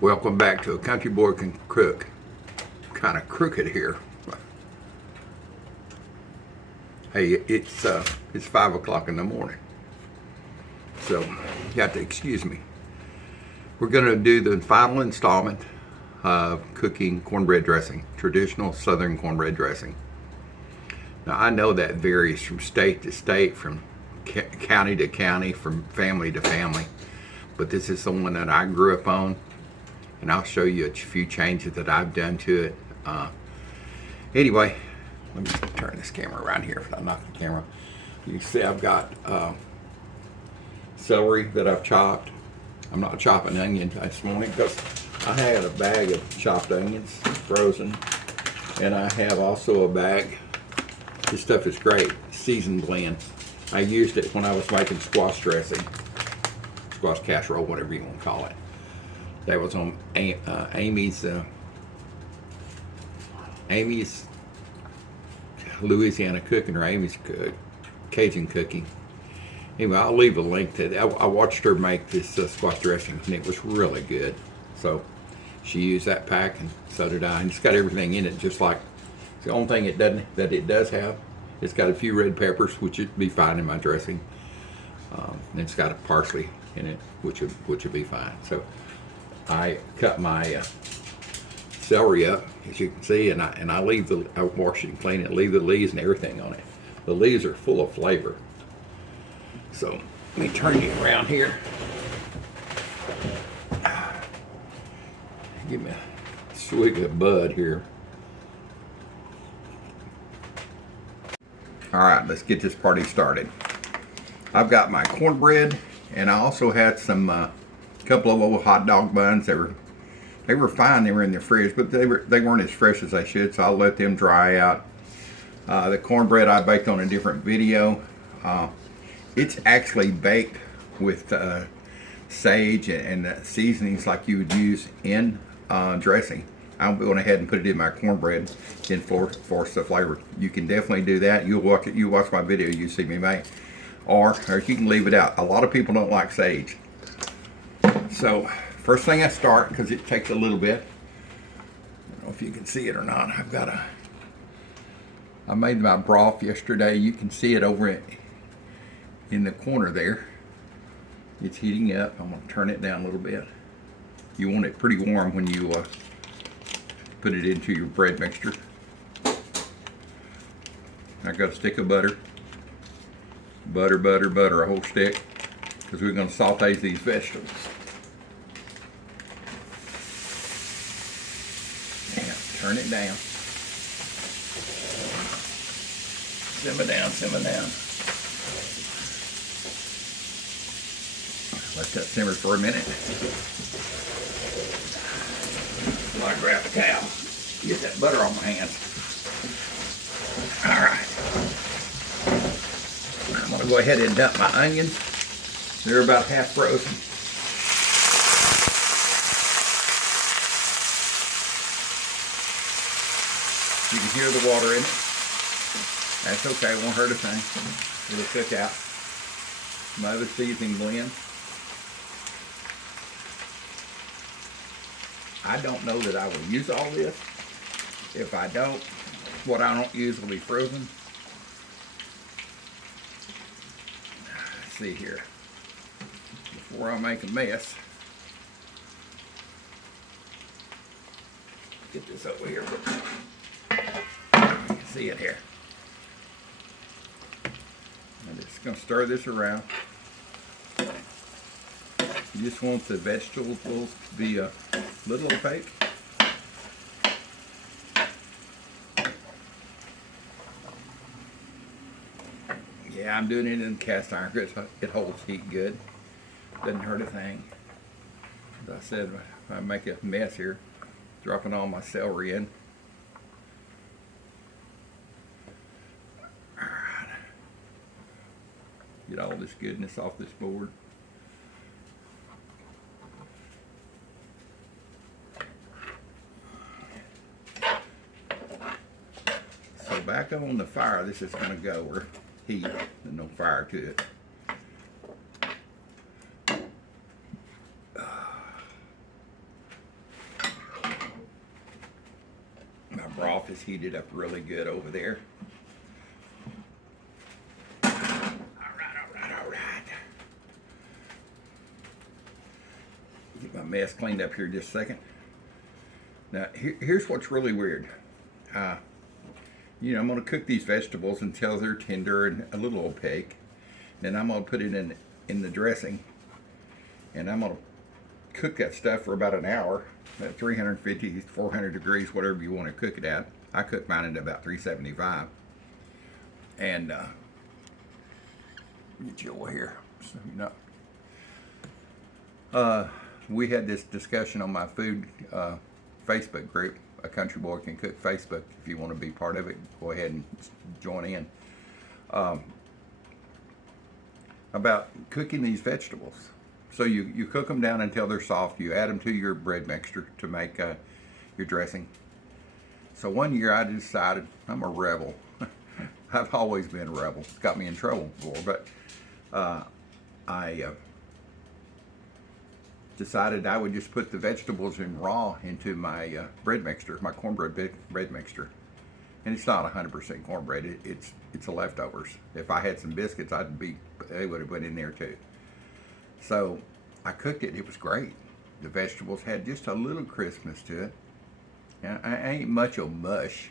Welcome back to A Country Boy Can Cook. Kind of crooked here. Hey, it's 5 o'clock in the morning, so you have to excuse me. We're going to do the final installment of cooking cornbread dressing, traditional Southern cornbread dressing. Now I know that varies from state to state, from county to county, from family to family, but this is the one that I grew up on, and I'll show you a few changes that I've done to it. Anyway, let me turn this camera around here if I knock the camera. You can see I've got celery that I've chopped. I'm not chopping onions this morning because I had a bag of chopped onions frozen, and I have also a bag. This stuff is great, seasoned blend. I used it when I was making squash dressing, squash casserole, whatever you want to call it. That was on Amy's Louisiana Cooking, or Amy's Cajun Cooking. Anyway, I'll leave a link to that. I watched her make this squash dressing, and it was really good. So she used that pack, and so did I. And it's got everything in it, just like the only thing it does have. It's got a few red peppers, which would be fine in my dressing. And it's got a parsley in it, which would be fine. So I cut my celery up, as you can see, and I wash it and clean it, leave the leaves and everything on it. The leaves are full of flavor. So let me turn you around here. Give me a swig of bud here. All right, let's get this party started. I've got my cornbread, and I also had some couple of old hot dog buns. They were fine. They were in the fridge, but they weren't as fresh as they should, so I'll let them dry out. The cornbread I baked on a different video. It's actually baked with sage and seasonings like you would use in dressing. I went ahead and put it in my cornbread and force the flavor. You can definitely do that. You watch my video, you see me make, or you can leave it out. A lot of people don't like sage. So first thing I start, because it takes a little bit. I don't know if you can see it or not. I made my broth yesterday. You can see it over in the corner there. It's heating up. I'm going to turn it down a little bit. You want it pretty warm when you put it into your bread mixture. I got a stick of butter. Butter, a whole stick, because we're going to saute these vegetables. Turn it down. Simmer down. Let that simmer for a minute. While I grab a towel, get that butter on my hands. All right. I'm going to go ahead and dump my onions. They're about half frozen. You can hear the water in it. That's okay, it won't hurt a thing. It'll cook out. My other seasoning blend. I don't know that I will use all this. If I don't, what I don't use will be frozen. Let's see here. Before I make a mess, get this over here. You can see it here. I'm just going to stir this around. You just want the vegetables to be a little opaque. Yeah, I'm doing it in cast iron because it holds heat good. Doesn't hurt a thing. As I said, if I make a mess here, dropping all my celery in. Alright. Get all this goodness off this board. So back up on the fire, this is going to go where heat and no fire to it. broth is heated up really good over there. All right. Get my mess cleaned up here just a second. Now, here's what's really weird. I'm going to cook these vegetables until they're tender and a little opaque. Then I'm going to put it in the dressing, and I'm going to cook that stuff for about an hour at 350, 400 degrees, whatever you want to cook it at. I cook mine at about 375. And get you over here. So, we had this discussion on my food Facebook group. A Country Boy Can Cook Facebook. If you want to be part of it, go ahead and join in. About cooking these vegetables. So you cook them down until they're soft. You add them to your bread mixture to make your dressing. So one year I decided, I'm a rebel. I've always been a rebel. It's got me in trouble before, but I decided I would just put the vegetables in raw into my bread mixture, my cornbread bread mixture. And it's not 100% cornbread. It's the leftovers. If I had some biscuits, they would have went in there too. So I cooked it. It was great. The vegetables had just a little crispness to it. And I ain't much of mush.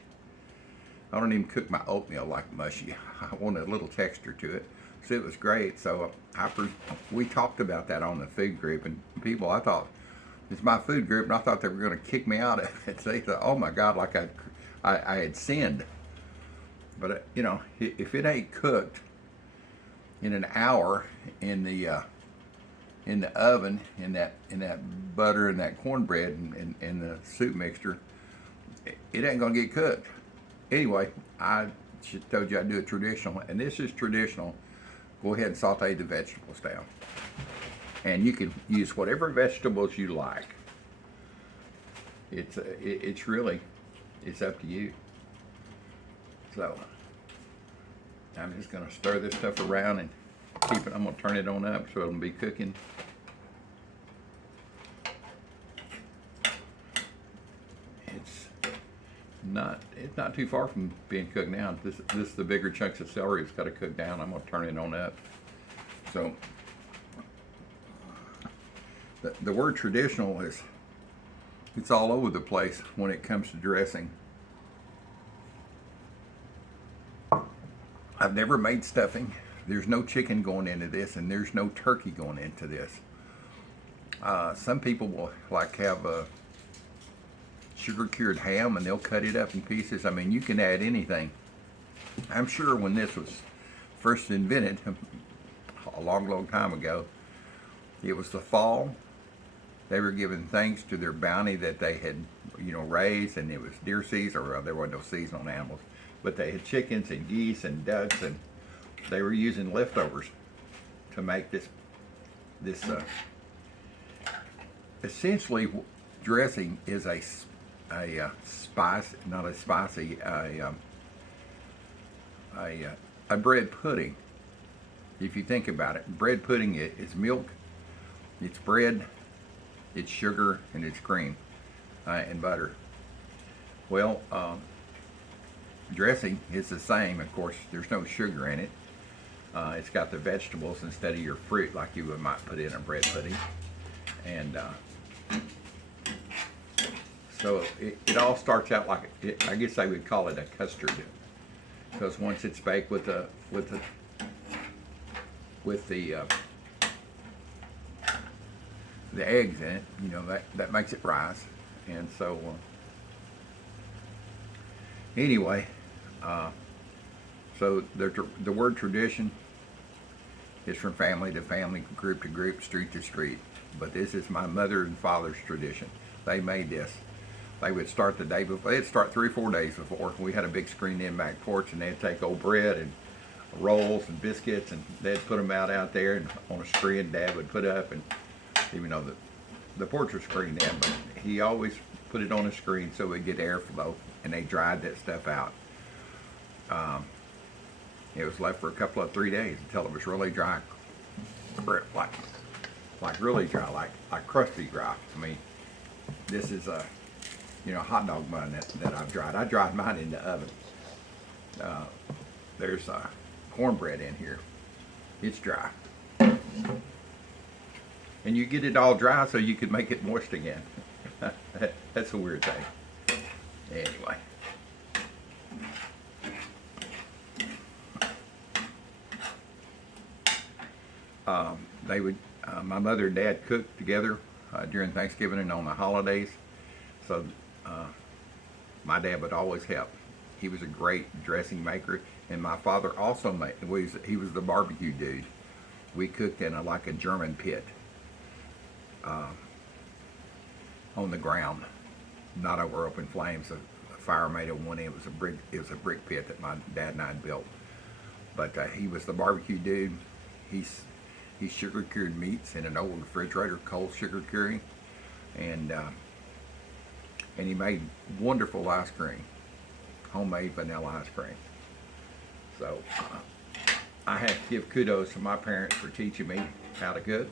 I don't even cook my oatmeal like mushy. I want a little texture to it. So it was great. So we talked about that on the food group, and people, I thought, it's my food group, and I thought they were going to kick me out of it. They thought, oh my God, like I had sinned. But if it ain't cooked in an hour in the oven, in that butter and that cornbread and the soup mixture, it ain't gonna get cooked. Anyway, I told you I'd do it traditional, and this is traditional. Go ahead and saute the vegetables down, and you can use whatever vegetables you like. It's up to you. So I'm just gonna stir this stuff around and keep it. I'm gonna turn it on up so it'll be cooking. It's not too far from being cooked now. This the bigger chunks of celery that's got to cook down. I'm gonna turn it on up. So the word traditional it's all over the place when it comes to dressing. I've never made stuffing. There's no chicken going into this, and there's no turkey going into this. Some people will have a sugar cured ham, and they'll cut it up in pieces. I mean, you can add anything. I'm sure when this was first invented a long time ago, it was the fall. They were giving thanks to their bounty that they had raised, and it was deer season, or there wasn't no seasonal animals, but they had chickens and geese and ducks, and they were using leftovers to make this essentially dressing is a spice, not a spicy, a bread pudding. If you think about it, bread pudding is milk, it's bread, it's sugar, and it's cream and butter. Well, dressing is the same. Of course, there's no sugar in it. It's got the vegetables instead of your fruit like you might put in a bread pudding. And so it all starts out like, I guess I would call it a custard, because once it's baked with the eggs in it, that makes it rise. And so anyway, so the word tradition is from family to family, group to group, street to street. But this is my mother and father's tradition. They made this. They would start the day before. They'd start 3 or 4 days before. We had a big screened in back porch, and they'd take old bread and rolls and biscuits, and they'd put them out there and on a screen. Dad would put up, and even though the porch was screened in, but he always put it on a screen so we'd get airflow, and they dried that stuff out. It was left for a couple of 3 days until it was really dry, like really dry, like crusty dry. I mean, this is hot dog bun that I've dried. I dried mine in the oven. There's cornbread in here. It's dry. And you get it all dry so you can make it moist again. That's a weird thing. Anyway. My mother and dad cooked together during Thanksgiving and on the holidays. So my dad would always help. He was a great dressing maker, and my father also he was the barbecue dude. We cooked in like a German pit on the ground, not over open flames. A fire made of one end. It was a brick pit that my dad and I had built. But he was the barbecue dude. He sugar cured meats in an old refrigerator, cold sugar curing, and he made wonderful ice cream, homemade vanilla ice cream. So I have to give kudos to my parents for teaching me how to cook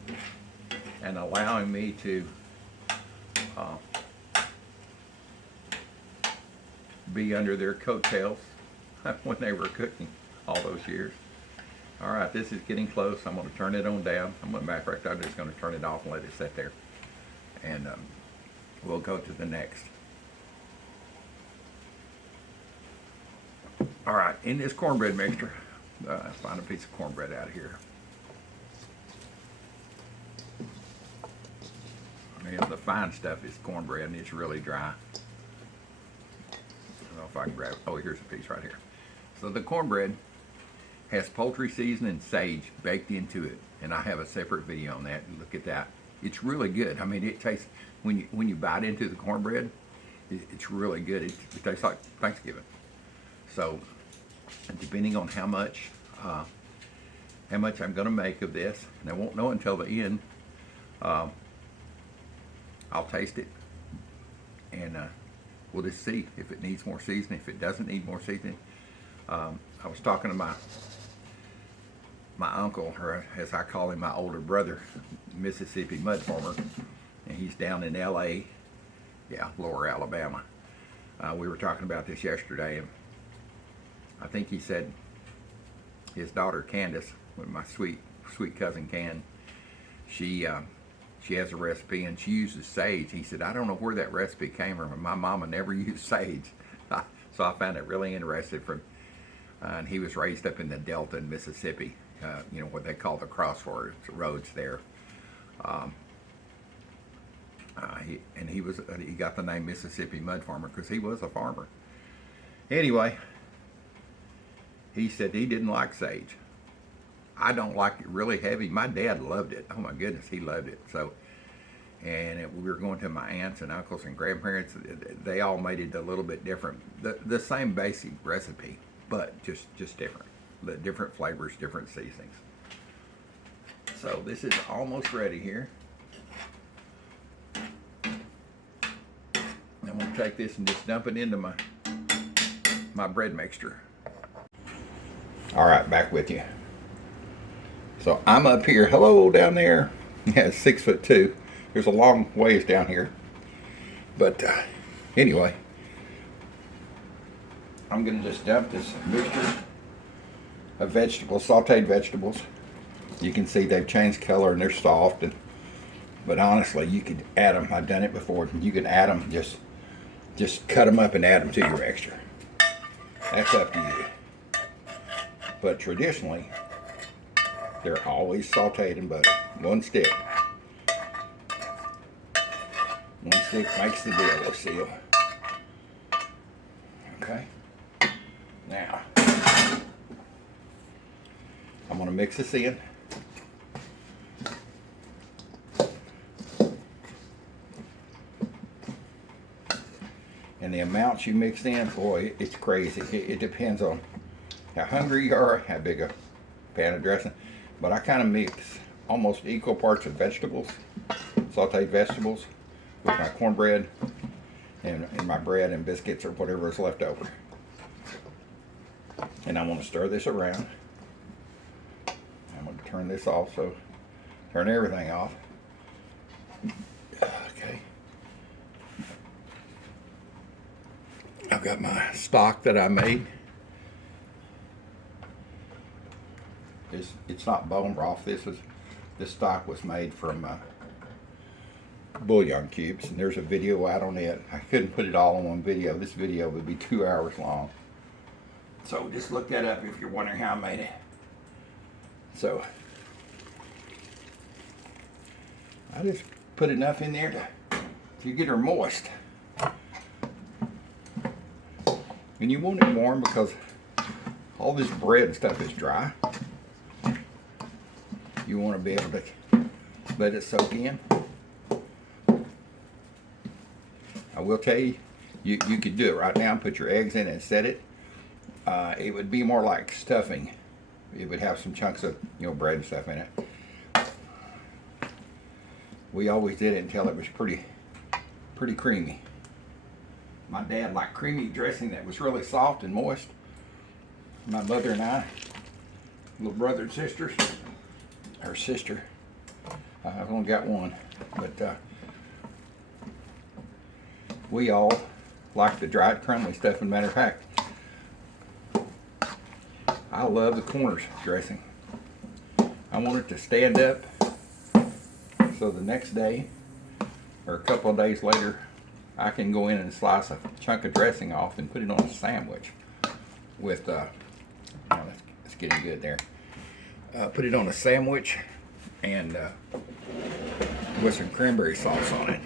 and allowing me to be under their coattails when they were cooking all those years. All right, this is getting close. I'm going to turn it on down. Matter of fact, I'm just going to turn it off and let it sit there. And we'll go to the next. All right, in this cornbread mixture, find a piece of cornbread out of here. And the fine stuff is cornbread, and it's really dry. I don't know if I can grab it. Oh, here's a piece right here. So the cornbread has poultry seasoning and sage baked into it, and I have a separate video on that. Look at that. It's really good. I mean, it tastes, when you bite into the cornbread, it's really good. It tastes like Thanksgiving. So depending on how much I'm going to make of this, and I won't know until the end, I'll taste it, and we'll just see if it needs more seasoning. If it doesn't need more seasoning, I was talking to my uncle, or as I call him, my older brother, Mississippi mud farmer, and he's down in L.A., Lower Alabama. We were talking about this yesterday, and I think he said his daughter Candace, with my sweet cousin Can, she has a recipe and she uses sage. He said, I don't know where that recipe came from. My mama never used sage. So I found it really interesting. And he was raised up in the Delta in Mississippi, what they call the crossroads there. He got the name Mississippi Mud Farmer because he was a farmer. Anyway, he said he didn't like sage. I don't like it really heavy. My dad loved it. Oh my goodness, he loved it. So, we were going to my aunts and uncles and grandparents. They all made it a little bit different. The same basic recipe, but just different. The different flavors, different seasonings. So this is almost ready here. I'm going to take this and just dump it into my bread mixture. All right, back with you. So I'm up here. Hello down there. Yeah, 6'2". There's a long ways down here. But anyway, I'm going to just dump this mixture of vegetables, sauteed vegetables. You can see they've changed color and they're soft. But honestly, you could add them. I've done it before. You can add them. Just cut them up and add them to your mixture. That's up to you. But traditionally, they're always sauteed in butter. One stick. One stick makes the deal, Lucille. Okay. Now, I'm going to mix this in. And the amounts you mix in, boy, it's crazy. It depends on how hungry you are, how big a pan of dressing. But I kind of mix almost equal parts of vegetables, sauteed vegetables, with my cornbread and my bread and biscuits or whatever is left over. And I want to stir this around. I'm going to turn this off, so turn everything off. Okay. got my stock that I made. It's not bone broth. This stock was made from bouillon cubes, and there's a video out on it. I couldn't put it all in one video. This video would be 2 hours long. So just look that up if you're wondering how I made it. So I just put enough in there to get her moist. And you want it warm because all this bread and stuff is dry. You want to be able to let it soak in. I will tell you, you could do it right now and put your eggs in and set it. It would be more like stuffing. It would have some chunks of bread and stuff in it. We always did it until it was pretty creamy. My dad liked creamy dressing that was really soft and moist. My mother and I, little brother and sisters, her sister, I've only got one, but we all like the dried crumbly stuff. As a matter of fact, I love the Corners dressing. I want it to stand up so the next day or a couple of days later I can go in and slice a chunk of dressing off and put it on a sandwich with it's getting good there. Put it on a sandwich and with some cranberry sauce on it.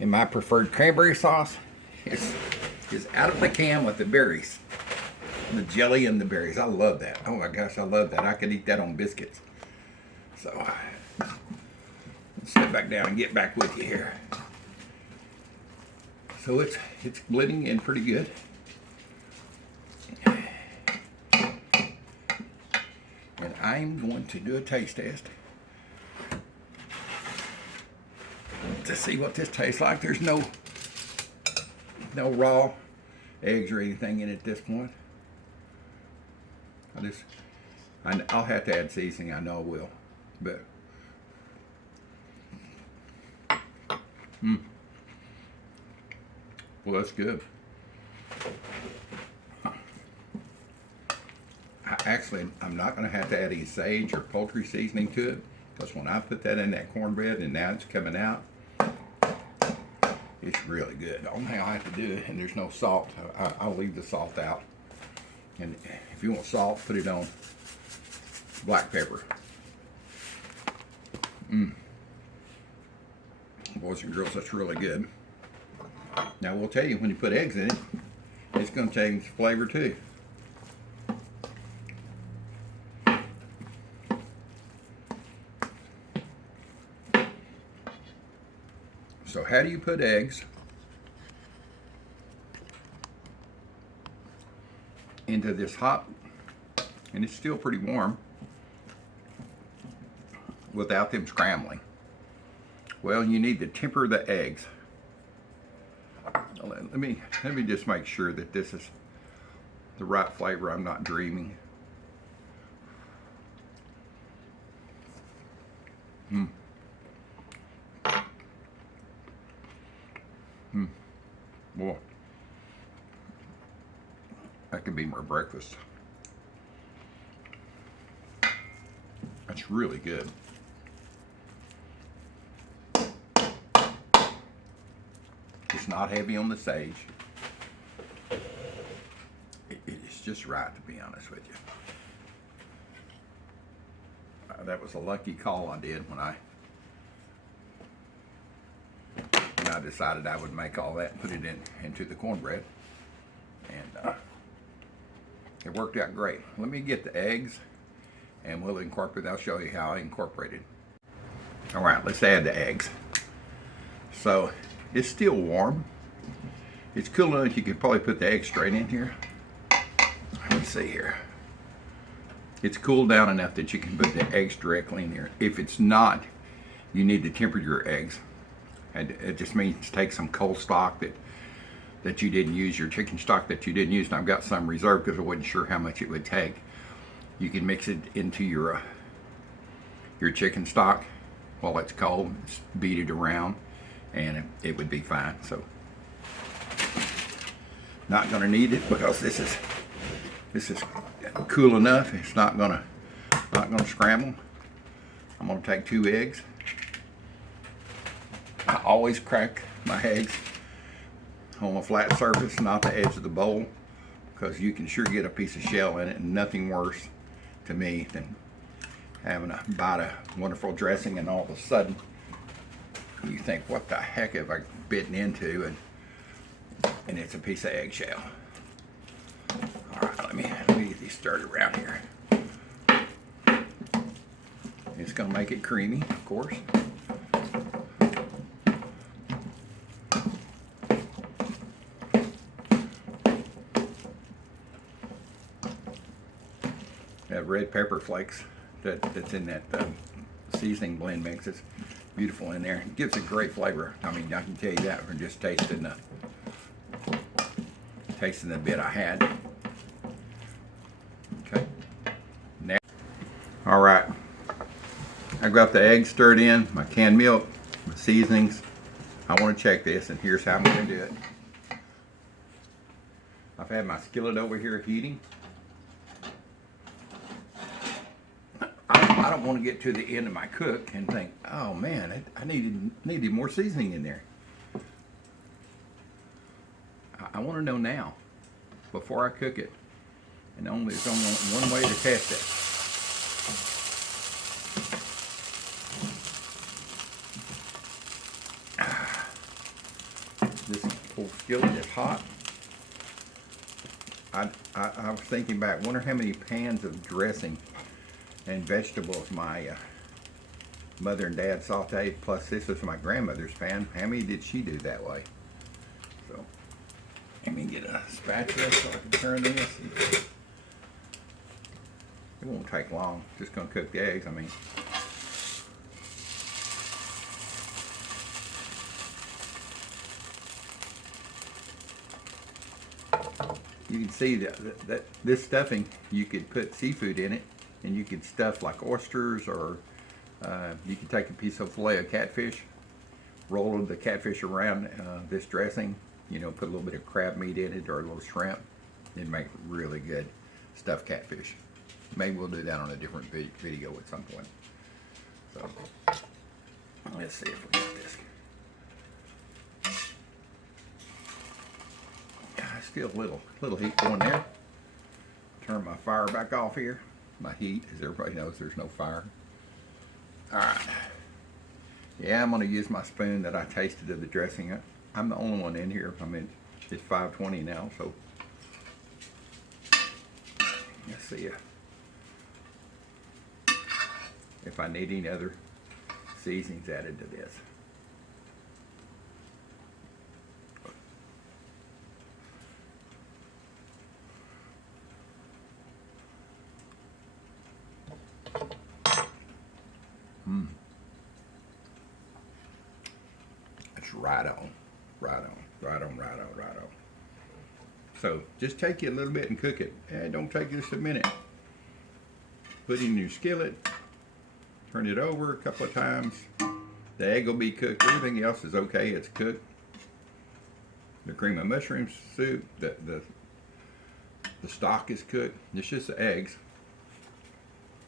And my preferred cranberry sauce is out of the can with the berries. The jelly and the berries. I love that. Oh my gosh, I love that. I could eat that on biscuits. So, let's sit back down and get back with you here. So it's blending in pretty good. And I'm going to do a taste test to see what this tastes like. There's no raw eggs or anything in it at this point. I'll have to add seasoning. I know I will, but well, that's good. I'm not going to have to add any sage or poultry seasoning to it, because when I put that in that cornbread and now it's coming out, it's really good. The only thing I'll have to do, and there's no salt, I'll leave the salt out. And if you want salt, put it on black pepper. Boys and girls, that's really good. Now, we'll tell you, when you put eggs in it, it's going to change flavor too. So how do you put eggs into this hot, and it's still pretty warm, without them scrambling? Well, you need to temper the eggs. Let me just make sure that this is the right flavor. I'm not dreaming. Boy, that could be my breakfast. That's really good. It's not heavy on the sage. It's just right, to be honest with you. That was a lucky call I did when I decided I would make all that and put it into the cornbread, and it worked out great. Let me get the eggs and we'll incorporate. I'll show you how I incorporated. All right, let's add the eggs. So it's still warm. It's cool enough you could probably put the eggs straight in here. Let me see here. It's cooled down enough that you can put the eggs directly in there. If it's not, you need to temper your eggs. And it just means take some cold stock that you didn't use, your chicken stock that you didn't use, and I've got some reserved because I wasn't sure how much it would take. You can mix it into your chicken stock while it's cold, beat it around, and it would be fine. So Not going to need it because this is cool enough. It's not going to scramble. I'm going to take 2 eggs. I always crack my eggs on a flat surface, not the edge of the bowl, because you can sure get a piece of shell in it, and nothing worse to me than having a bite of wonderful dressing and all of a sudden you think, what the heck have I bitten into, and it's a piece of eggshell. All right, let me get these stirred around here. It's going to make it creamy, of course. That red pepper flakes that's in that seasoning blend mix is beautiful in there. It gives a great flavor. I mean, I can tell you that from just tasting the bit I had. Okay. Now, all right. I've got the eggs stirred in, my canned milk, my seasonings. I want to check this, and here's how I'm going to do it. I've had my skillet over here heating. I don't want to get to the end of my cook and think, oh man, I needed more seasoning in there. I want to know now, before I cook it. And there's only one way to test it. This whole skillet is hot. I was thinking back, wonder how many pans of dressing and vegetables my mother and dad sauteed, plus this was my grandmother's pan. How many did she do that way? So let me get a spatula so I can turn this. It won't take long. Just gonna cook the eggs. I mean, you can see that this stuffing, you could put seafood in it, and you could stuff like oysters, or you could take a piece of fillet of catfish, roll the catfish around this dressing, you know, put a little bit of crab meat in it or a little shrimp, and make really good stuffed catfish. Maybe we'll do that on a different video at some point. So let's see if we get this. I feel a little heat going there. Turn my fire back off here. My heat, as everybody knows, there's no fire. All right. Yeah, I'm going to use my spoon that I tasted of the dressing. I'm the only one in here. I mean, it's 5:20 now, so let's see if I need any other seasonings added to this. It's right on. So just take it a little bit and cook it. Don't take just a minute. Put it in your skillet. Turn it over a couple of times. The egg will be cooked. Everything else is okay. It's cooked. The cream of mushroom soup, the stock is cooked. It's just the eggs.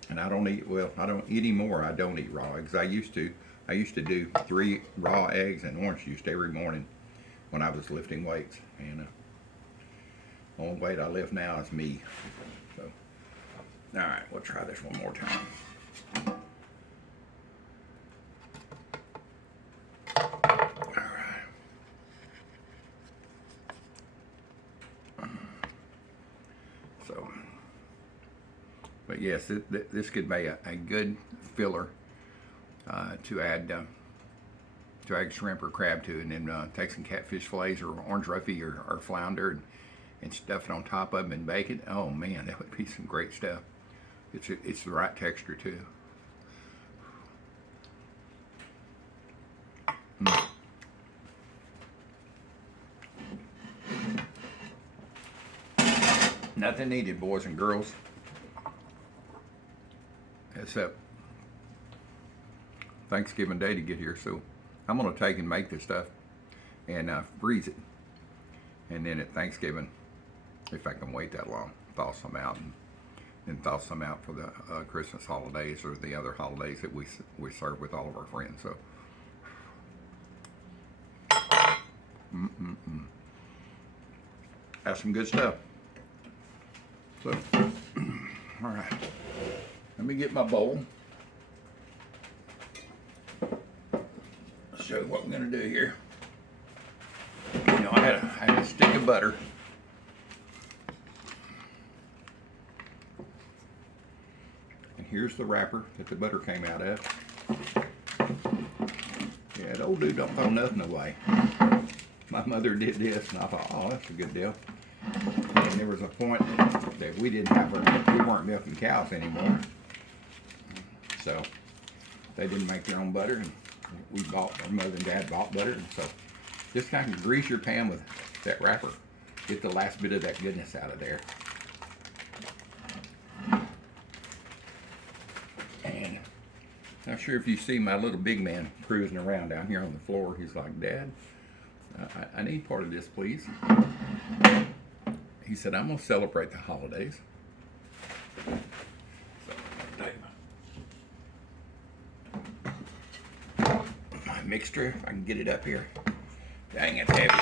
And I don't eat anymore. I don't eat raw eggs. I used to do 3 raw eggs and orange juice every morning when I was lifting weights. And the only weight I lift now is me. So, all right, we'll try this one more time. But yes, this could be a good filler to add shrimp or crab to, and then take some catfish fillets or orange roughy or flounder and stuff it on top of them and bake it. Oh man, that would be some great stuff. It's the right texture too. Nothing needed, boys and girls, except Thanksgiving Day to get here. So I'm going to take and make this stuff and freeze it. And then at Thanksgiving, if I can wait that long, thaw some out, and then thaw some out for the Christmas holidays or the other holidays that we serve with all of our friends. So, that's some good stuff. So, all right, let me get my bowl. I'll show you what I'm going to do here. You know, I had a stick of butter. And here's the wrapper that the butter came out of. Yeah, the old dude don't throw nothing away. My mother did this, and I thought, oh, that's a good deal. And there was a point that we weren't milking cows anymore. So they didn't make their own butter, and our mother and dad bought butter. And so just kind of grease your pan with that wrapper. Get the last bit of that goodness out of there. And not sure if you see my little big man cruising around down here on the floor. He's like, Dad, I need part of this, please. He said, I'm going to celebrate the holidays. So, my mixture, if I can get it up here. Dang, it's heavy.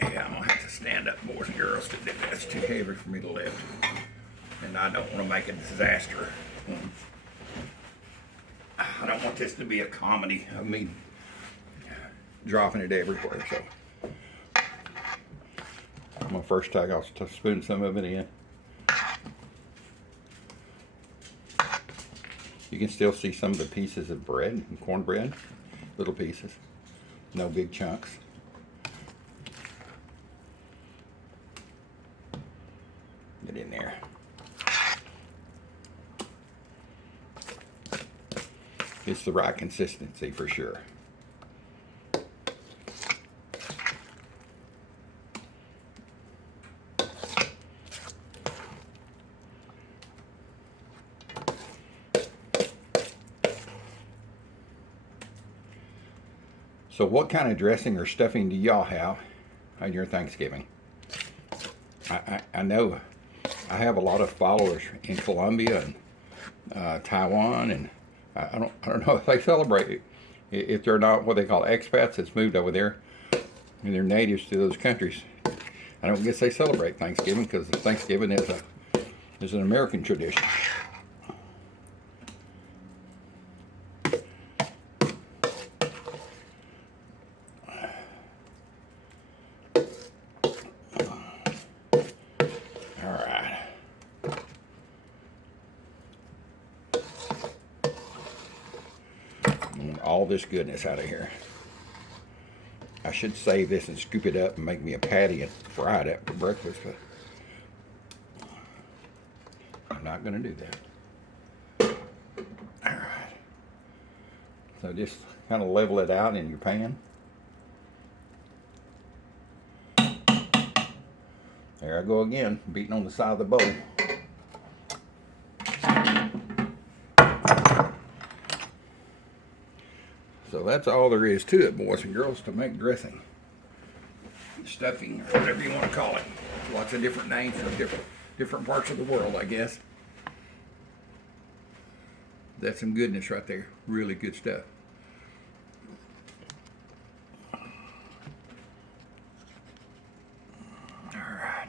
Yeah, I'm going to have to stand up, boys and girls. That's too heavy for me to lift. And I don't want to make a disaster. I don't want this to be a comedy of me dropping it everywhere. So I'm going to first I'll spoon some of it in. You can still see some of the pieces of bread and cornbread, little pieces, no big chunks. Get in there. It's the right consistency for sure. So what kind of dressing or stuffing do y'all have on your Thanksgiving? I know I have a lot of followers in Colombia and Taiwan, and I don't know if they celebrate it. If they're not what they call expats that's moved over there and they're natives to those countries, I don't guess they celebrate Thanksgiving, because Thanksgiving is an American tradition. All this goodness out of here. I should save this and scoop it up and make me a patty and fry it up for breakfast, but I'm not going to do that. Alright. So just kind of level it out in your pan. There I go again, beating on the side of the bowl. So that's all there is to it, boys and girls, to make dressing, stuffing, or whatever you want to call it. Lots of different names for different parts of the world, I guess. That's some goodness right there. Really good stuff. All right,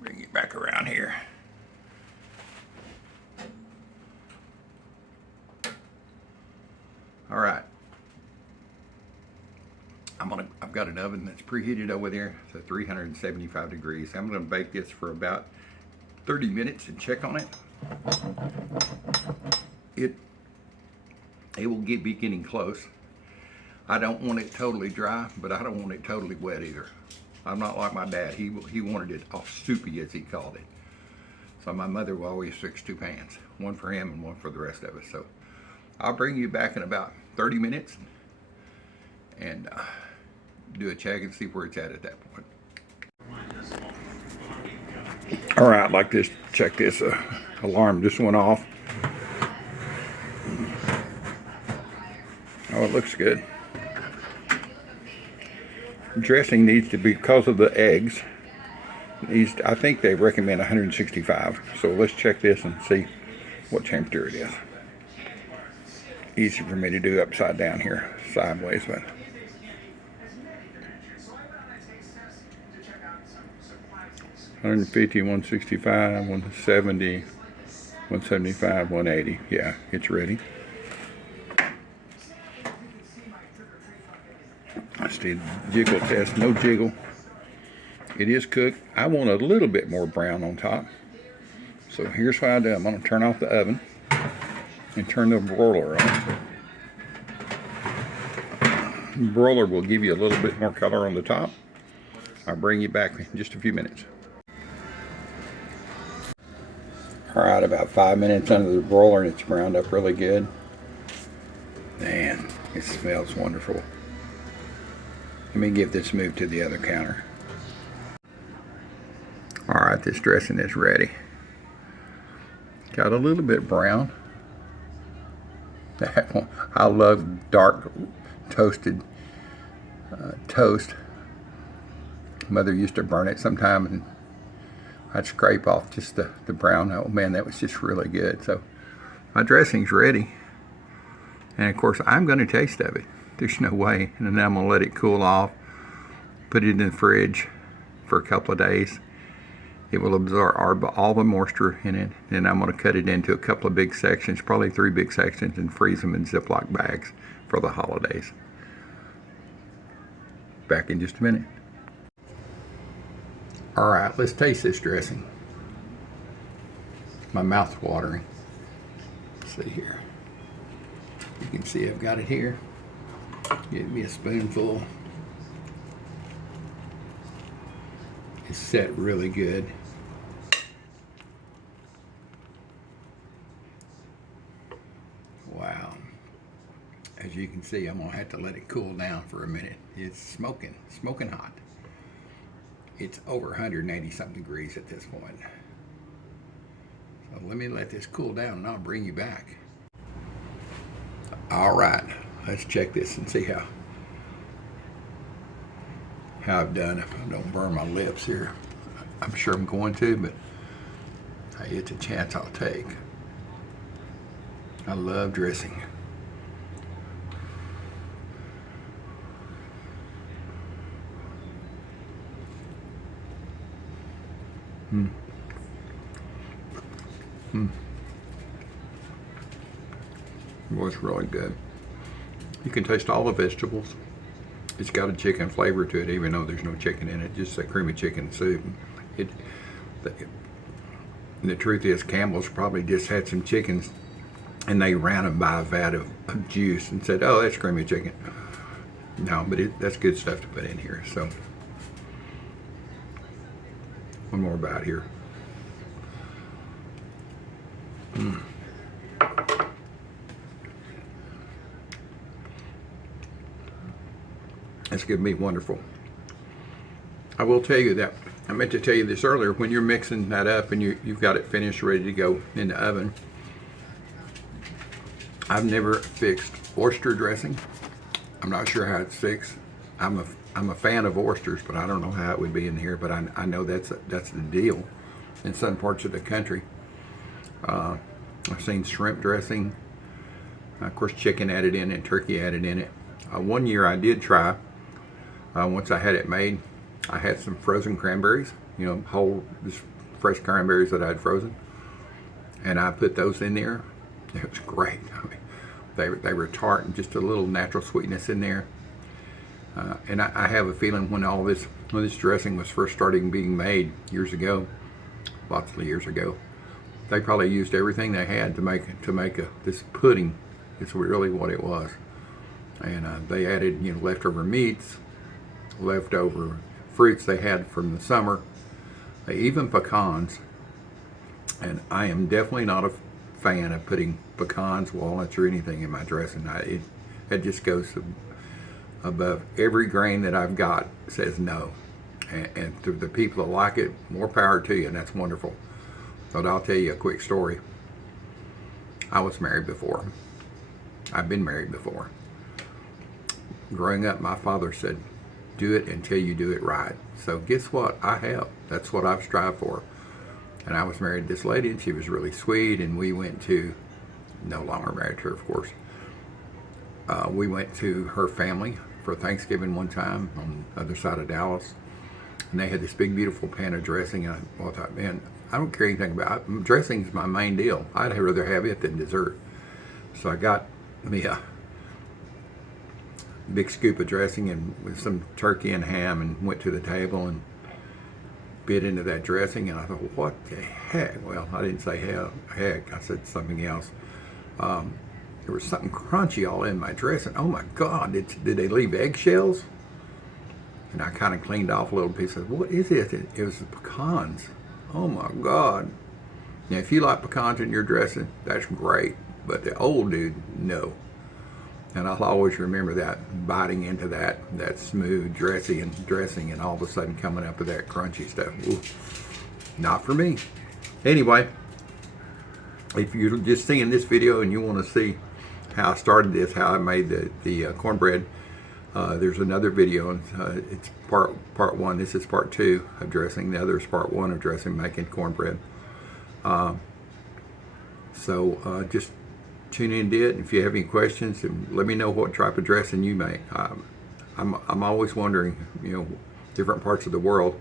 bring it back around here. All right. I've got an oven that's preheated over there to 375 degrees. I'm going to bake this for about 30 minutes and check on it. It will be getting close. I don't want it totally dry, but I don't want it totally wet either. I'm not like my dad. He wanted it all soupy, as he called it. So my mother will always fix two pans, one for him and one for the rest of us. So I'll bring you back in about 30 minutes and do a check and see where it's at that point. All right, like this, check this alarm just went off. Oh, it looks good. Dressing needs to be, because of the eggs, I think they recommend 165. So let's check this and see what temperature it is. Easy for me to do upside down here, sideways, but 150, 165, 170, 175, 180. Yeah, it's ready. Let's do the jiggle test. No jiggle. It is cooked. I want a little bit more brown on top. So here's what I do. I'm going to turn off the oven and turn the broiler on. The broiler will give you a little bit more color on the top. I'll bring you back in just a few minutes. Alright, about 5 minutes under the broiler and it's browned up really good. Man, it smells wonderful. Let me get this moved to the other counter. Alright, this dressing is ready. Got a little bit brown. I love dark toasted toast. Mother used to burn it sometimes and I'd scrape off just the brown. Oh man, that was just really good. So my dressing's ready. And of course, I'm going to taste of it. There's no way. And then I'm going to let it cool off. Put it in the fridge for a couple of days. It will absorb all the moisture in it. Then I'm going to cut it into a couple of big sections, probably 3 big sections, and freeze them in Ziploc bags for the holidays. Back in just a minute. All right, let's taste this dressing. My mouth's watering. Let's see here. You can see I've got it here. Give me a spoonful. It's set really good. Wow. As you can see, I'm gonna have to let it cool down for a minute. It's smoking hot. It's over 180 something degrees at this point. So let me let this cool down and I'll bring you back. All right, let's check this and see how I've done. If I don't burn my lips here, I'm sure I'm going to, but hey, it's a chance I'll take. I love dressing. Well, it's really good. You can taste all the vegetables. It's got a chicken flavor to it, even though there's no chicken in it. Just a creamy chicken soup. The truth is, Campbell's probably just had some chickens, and they ran them by a vat of juice and said, "Oh, that's creamy chicken." No, but that's good stuff to put in here. So, one more bite here. That's going to be wonderful. I will tell you that, I meant to tell you this earlier, when you're mixing that up and you've got it finished, ready to go in the oven, I've never fixed oyster dressing. I'm not sure how it's fixed. I'm a fan of oysters, but I don't know how it would be in here, but I know that's the deal in some parts of the country. I've seen shrimp dressing, of course chicken added in it, turkey added in it. One year I did try, once I had it made, I had some frozen cranberries, you know, whole just fresh cranberries that I had frozen, and I put those in there. It was great. I mean, they were tart and just a little natural sweetness in there. And I have a feeling when this dressing was first starting being made years ago, lots of years ago, they probably used everything they had to make this pudding. It's really what it was. And they added, you know, leftover meats, leftover fruits they had from the summer, even pecans. And I am definitely not a fan of putting pecans, walnuts, or anything in my dressing. It just goes above every grain that I've got. Says no. And to the people that like it, more power to you, and that's wonderful. But I'll tell you a quick story. I was married before. I've been married before. growing up, my father said, do it until you do it right. So guess what? I have. That's what I've strived for. And I was married to this lady, and she was really sweet, and we went to, no longer married to her, of course. We went to her family for Thanksgiving one time on the other side of Dallas, and they had this big, beautiful pan of dressing, and I thought, man, I don't care anything about it. Dressing is my main deal. I'd rather have it than dessert. So I got me a big scoop of dressing and with some turkey and ham, and went to the table and bit into that dressing, and I thought, what the heck? Well, I didn't say heck. I said something else. There was something crunchy all in my dressing. Oh my God, did they leave eggshells? And I kind of cleaned off a little piece. Of what is it? It was the pecans. Oh my God. Now, if you like pecans in your dressing, that's great. But the old dude, no. And I'll always remember that, biting into that smooth dressing, and all of a sudden coming up with that crunchy stuff. Ooh, not for me. Anyway, if you're just seeing this video and you want to see how I started this, how I made the cornbread, there's another video, and it's part one. This is part two of dressing. The other is part one of dressing, making cornbread. So just tune in to it. If you have any questions, and let me know what type of dressing you make. I'm always wondering, different parts of the world,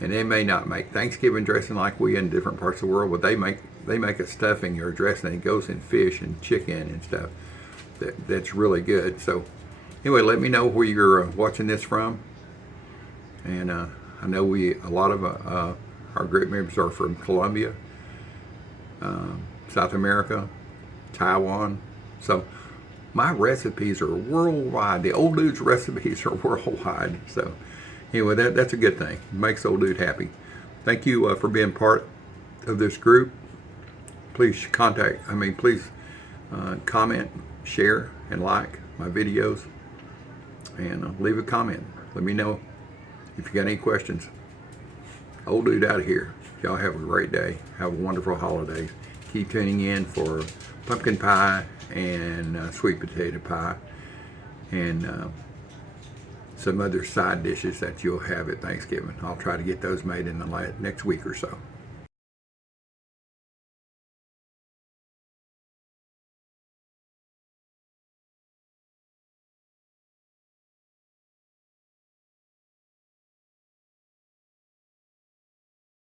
and they may not make Thanksgiving dressing like we in different parts of the world, but they make a stuffing or a dressing that goes in fish and chicken and stuff. That's really good. So anyway, let me know where you're watching this from, and I know a lot of our group members are from Colombia, South America, Taiwan. So my recipes are worldwide. The old dude's recipes are worldwide. So anyway, that's a good thing. It makes the old dude happy. Thank you for being part of this group. Please comment, share, and like my videos, and leave a comment. Let me know if you got any questions. Old dude out of here. Y'all have a great day. Have a wonderful holidays. Keep tuning in for pumpkin pie and sweet potato pie, and some other side dishes that you'll have at Thanksgiving. I'll try to get those made in the next week or so.